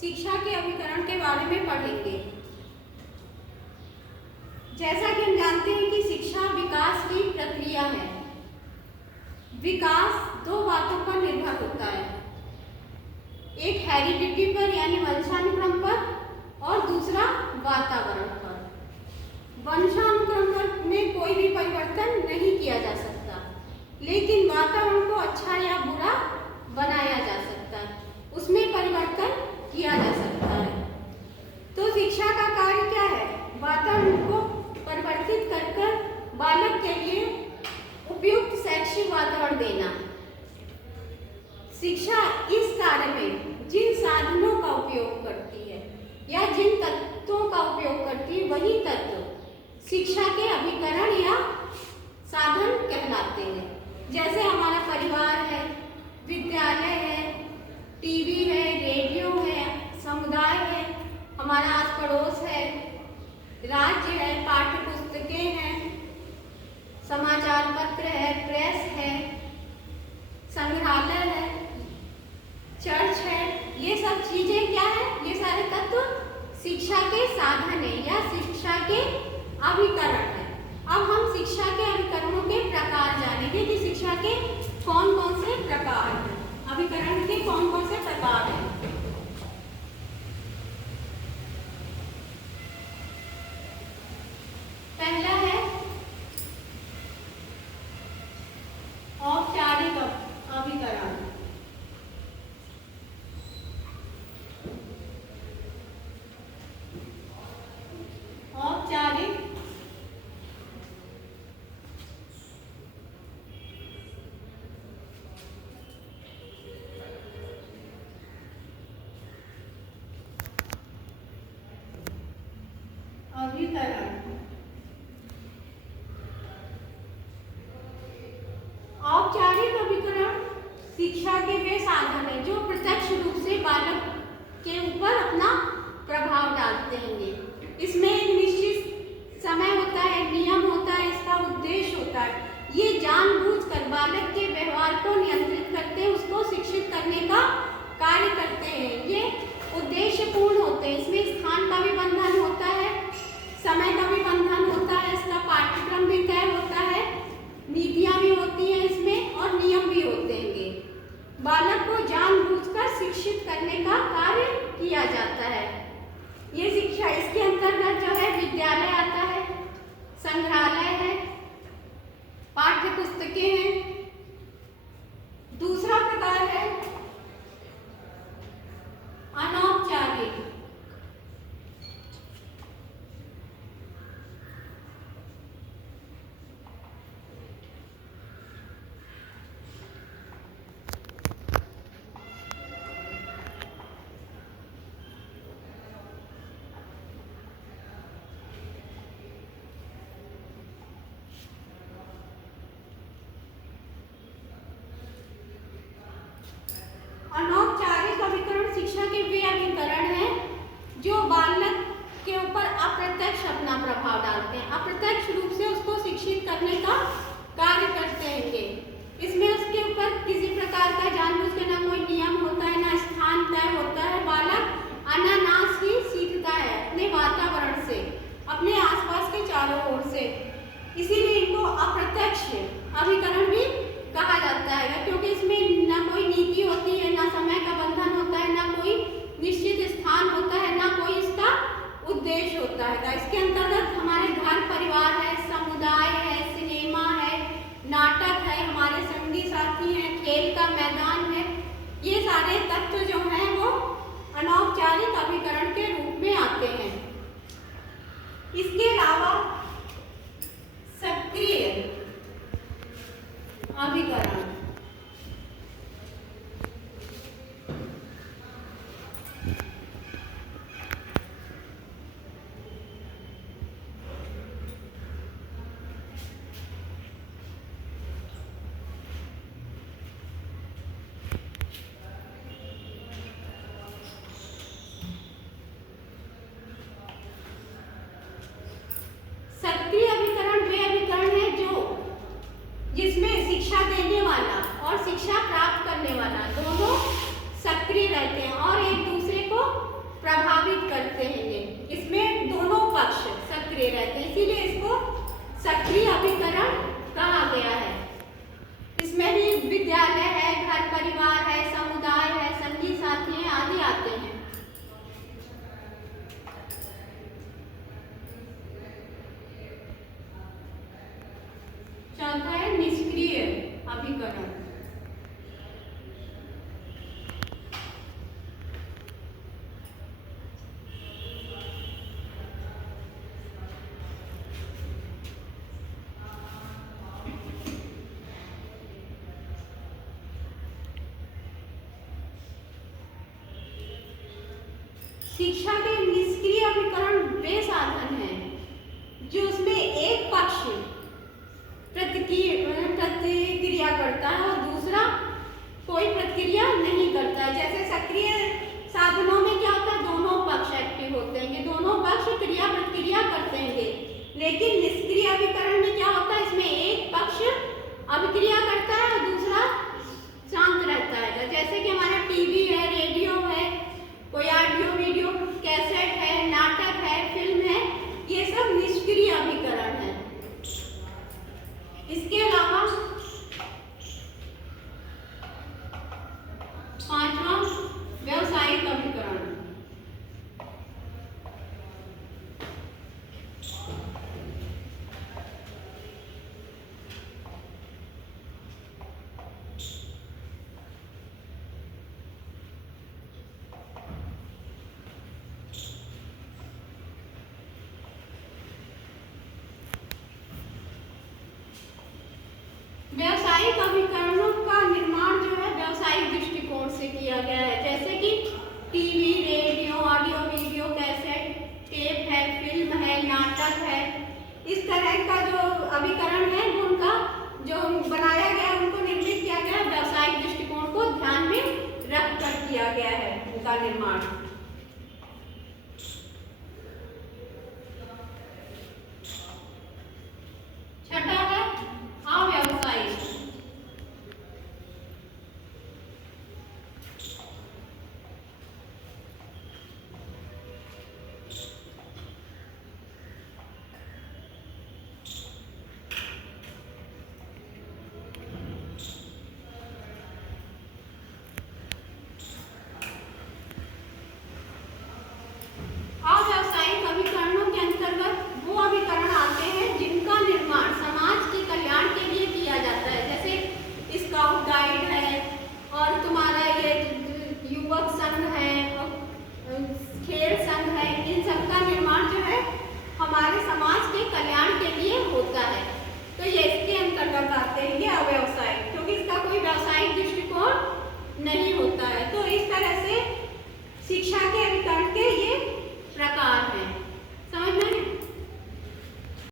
शिक्षा के अभिकरण के बारे में पढ़ेंगे। जैसा कि हम जानते हैं कि शिक्षा विकास की प्रक्रिया है। विकास दो बातों पर निर्भर होता है, एक हेरिडिटी पर यानी वंशानुक्रम पर और दूसरा वातावरण पर। वंशानुक्रम में कोई भी परिवर्तन नहीं किया जा सकता, लेकिन वातावरण को अच्छा या बुरा बनाया जा सकता है, उसमें परिवर्तन किया जा सकता है। तो शिक्षा का कार्य क्या है? वातावरण को परिवर्तित कर बालक के लिए उपयुक्त शैक्षिक वातावरण देना। शिक्षा इस कार्य में जिन साधनों का उपयोग करती है या जिन तत्वों का उपयोग करती है, वही तत्व शिक्षा के अभिकरण या साधन कहलाते हैं। जैसे हमारा परिवार है, विद्यालय है, टीवी है, रेडियो है, समुदाय है, हमारा आस पड़ोस है, राज्य है, पाठ्य पुस्तकें हैं, समाचार पत्र है, प्रेस है, संग्रहालय है, चर्च है। ये सब चीजें क्या है? ये सारे तत्व शिक्षा के साधन है या शिक्षा के अभिकरण है। अब हम शिक्षा के अभिकरणों के प्रकार जानेंगे कि शिक्षा के कौन कौन से प्रकार हैं, अभिकरण के कौन कौन से प्रकार हैं। पहला है औपचारिक अभिकरण। औपचारिक अभिकरण। औपचारिक अभिकरण शिक्षा के वे साधन है जो प्रत्यक्ष रूप से बालक के ऊपर अपना प्रभाव डालते हैं। इसमें एक निश्चित समय होता है, नियम होता है, इसका उद्देश्य होता है। ये जानबूझकर बालक के व्यवहार को नियंत्रित करते हैं, उसको शिक्षित करने का कार्य करते हैं। ये उद्देश्यपूर्ण होते हैं। इसमें स्थान का भी बंधन होता है, समय का भी बंधन होता है, इसका पाठ्यक्रम भी तय होता है, नीतियां भी होती हैं इसमें और नियम भी होते हैं। बालक को जानबूझकर शिक्षित करने का कार्य किया जाता है। ये शिक्षा, इसके अंतर्गत जो है विद्यालय आता है, संग्रहालय है, पाठ्य पुस्तकें हैं। दूसरा प्रकार है अनौपचारिक। अनौपचारिक अभिकरण शिक्षा के वे अभिकरण हैं जो बालक के ऊपर अप्रत्यक्ष अपना प्रभाव डालते हैं, अप्रत्यक्ष रूप से उसको शिक्षित करने का कार्य करते हैं। इसमें उसके ऊपर किसी प्रकार का जानबूझ के ना कोई नियम होता है, ना स्थान तय होता है। बालक अनायास ही सीखता है अपने वातावरण से, अपने आसपास के चारों ओर से। इसीलिए इनको अप्रत्यक्ष अभिकरण भी कहा जाता है, क्योंकि इसमें ना कोई नीति होती है, ना समय का बंधन होता है, ना कोई निश्चित स्थान होता है, ना कोई इसका उद्देश्य होता है। इसके अंतर्गत हमारे घर परिवार है, समुदाय है, सिनेमा है, नाटक है, हमारे संगी साथी हैं, खेल का मैदान है। ये सारे तत्व जो हैं वो अनौपचारिक अभिकरण के रूप में आते हैं। इसके अलावा सक्रिय अभिकरण। सक्रिय अभिकरण वे अभिकरण है जिसमें शिक्षा देने वाला और शिक्षा प्राप्त करने वाला दोनों सक्रिय रहते हैं और एक दूसरे को प्रभावित करते हैं ये। इसमें दोनों पक्ष सक्रिय रहते हैं, इसीलिए इसको सक्रिय अभिकरण कहा गया है। इसमें भी विद्यालय है, घर परिवार है, समुदाय है, संगी साथी हैं आदि आते हैं। चौथा है निष्क्रिय अभिकरण। शिक्षा के निष्क्रिय अभिकरण वे साधन हैं जो उसमें एक पक्ष प्रतिक्रिया करता है और दूसरा कोई प्रतिक्रिया नहीं करता है। जैसे सक्रिय साधनों में क्या होता है, दोनों पक्ष एक्टिव होते हैं, दोनों पक्ष क्रिया प्रतिक्रिया करते हैं। लेकिन निष्क्रिय अभिकरण में क्या होता है, इसमें एक पक्ष अभिक्रिया करता है और दूसरा शांत रहता है। जैसे कि हमारा टीवी है, रेडियो है, कोई ऑडियो वीडियो कैसेट है, नाटक है, फिल्म है, ये सब निष्क्रिय अभिकरण है। इसके अलावा पांचवा व्यावसायिक अभिकरण। व्यावसायिक अभिकरणों का निर्माण जो है व्यावसायिक दृष्टिकोण से किया गया है। जैसे कि TV, radio, audio video cassette, tape है, फिल्म है, नाटक है, इस तरह का जो अभिकरण है वो उनका जो बनाया गया, उनको निर्मित किया गया व्यावसायिक दृष्टिकोण को ध्यान में रख कर किया गया है उनका निर्माण। छठा है अव्यावसायिक। अव्यावसायिक अभिकरणों के अंतर्गत वो अभिकरण आते हैं जिनका निर्माण समाज के कल्याण के लिए किया जाता है। जैसे स्काउट गाइड है और तुम्हारा ये युवक संघ है और खेल संघ है, इन सब का निर्माण जो है हमारे समाज के कल्याण के लिए होता है। तो ये इसके अंतर्गत आते हैं ये अव्यवसायिक, क्योंकि इसका कोई व्यावसायिक दृष्टिकोण नहीं होता है। तो इस तरह से शिक्षा के